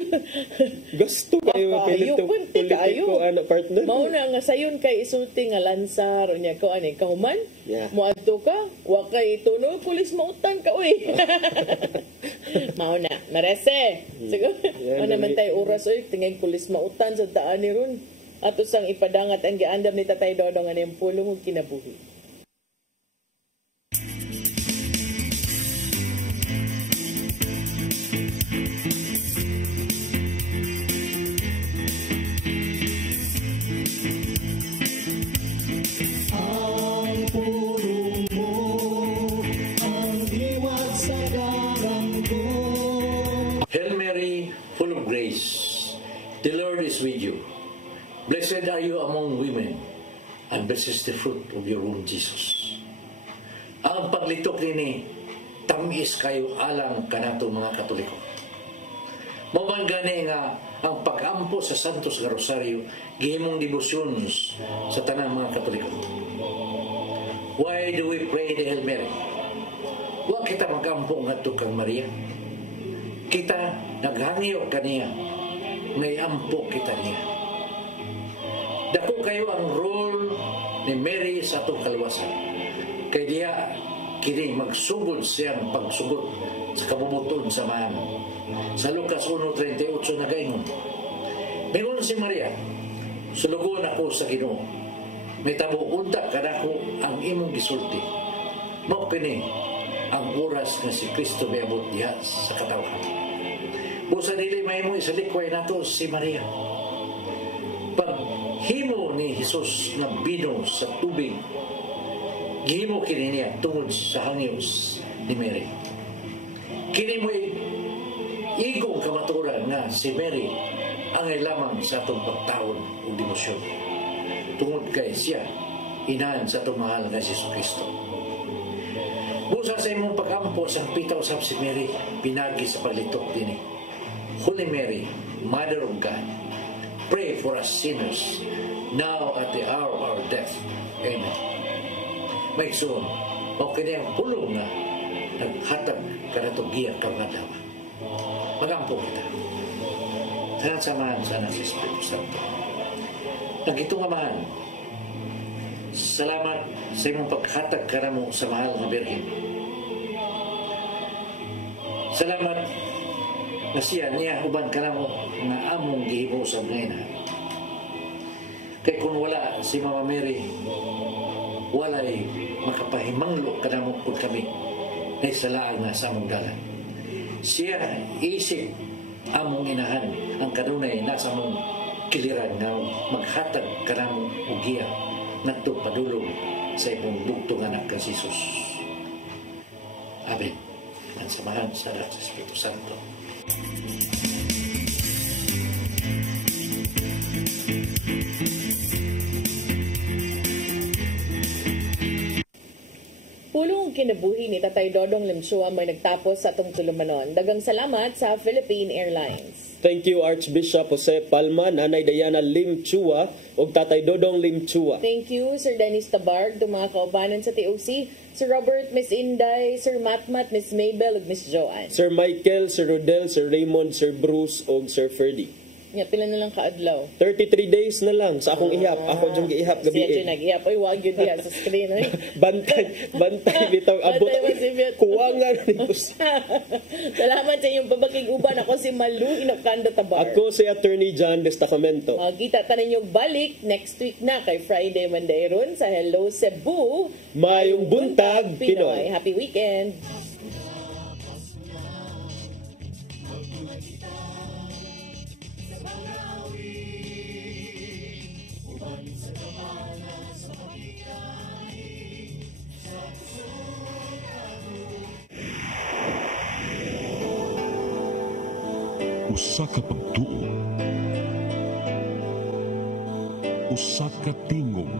Gusto kayo politiko ana partner. Mao na nga sayon kay isulti nga lansar unya ko ani kahuman. Moadto ka, wa kay tunog pulis mautan ka uy. Mao na, marese. Siguro naman tayo oras oy tingay pulis mautan sa daan ni ron. Ato sang ipadangat ang giandam ni Tatay Dodong nga niyang pulong ug kinabuhi. The Lord is with you. Blessed are you among women, and blessed is the fruit of your womb, Jesus. Ang paglitok nini, tamis kayo alang kanato mga Katoliko. Mamanggani nga ang pag-ampo sa Santos nga Rosario, gihimong debosyon sa tanang mga Katoliko. Why do we pray the Hail Mary? Wa kita mag-ampo nga kang Maria. Kita naghangyo kaniya. Ngay ampo kita niya. Dako kayo ang role ni Mary sa atong kalwasan. Kay diya kini magsugod siyang pagsugod sa kabubuton sa man. Sa Lucas 1:38 nagaingon. Mingon si Maria, sulugon ako sa Ginoo. May tabo unta kadako ang imong gisulti. Mao kini ang oras nga si Kristo miabot diha sa katawhan. Busa dili mahimo isalikway nato si Maria. Pag himo ni Jesus na bino sa tubig, gihimo kini niya tungod sa hangiyos ni Mary. Kini mo igong kamaturan nga si Mary ang lamang sa atong pagtaon o demosyon. Tungod kay siya, inahan sa atong mahal nga Jesus Kristo. Busa sa imong pag-ampo sa pitaw sa si Mary, pinagi sa paglitok din. Holy Mary, Mother of God, pray for us sinners, now at the hour of our death. Amen. May soon, o kanyang pulong na naghatag ka na itong giyak ka mga dawa. Magampo kita. Sanang samahan sa anak Espiritu Santo. Nagitong amahan, salamat sa imong paghatag ka na mo sa mahal na Birhen. Salamat na siya niya uban ka na mo nga among gihimusan ngayon. Kaya kung wala si Mama Mary, walay makapahimanglo ka na mo kung kami na isalaan na sa among dalan. Siya isip among inahan ang kanunay nasa among kiliran nga maghatag ka na mong ugiya ngadto padulong sa imong bugtong anak ka Jesus. Amen. Ang samahan sa Espiritu Santo. Pulong kinabuhi ni Tatay Dodong Limchua may nagtapos sa atong tulumanon. Dagang salamat sa Philippine Airlines. Thank you Archbishop Jose Palma, Nanay Diana Lim Chua ug Tatay Dodong Lim Chua. Thank you Sir Dennis Tabarg, itong mga kaubanan sa TOC, Sir Robert, Miss Inday, Sir Matmat, Miss Mabel ug Miss Joanne. Sir Michael, Sir Rodel, Sir Raymond, Sir Bruce ug Sir Ferdy. Nga, pila na lang kaadlaw. 33 days na lang sa akong ihap. Ako dyan giihap gabi. Siya dyan nag-ihap. Ay, wag yun diya sa screen. Ay. Bantay, bitaw abot. Kuwangan. Salamat sa inyong babaking uban. Ako si Malu Inokando Tabar. Ako si Attorney John Destacamento. Kita tanan yung balik next week na kay Friday Monday ron sa Hello Cebu. Mayong buntag, Pinoy. Happy weekend. Usa ka pagtuo, usa ka tingog,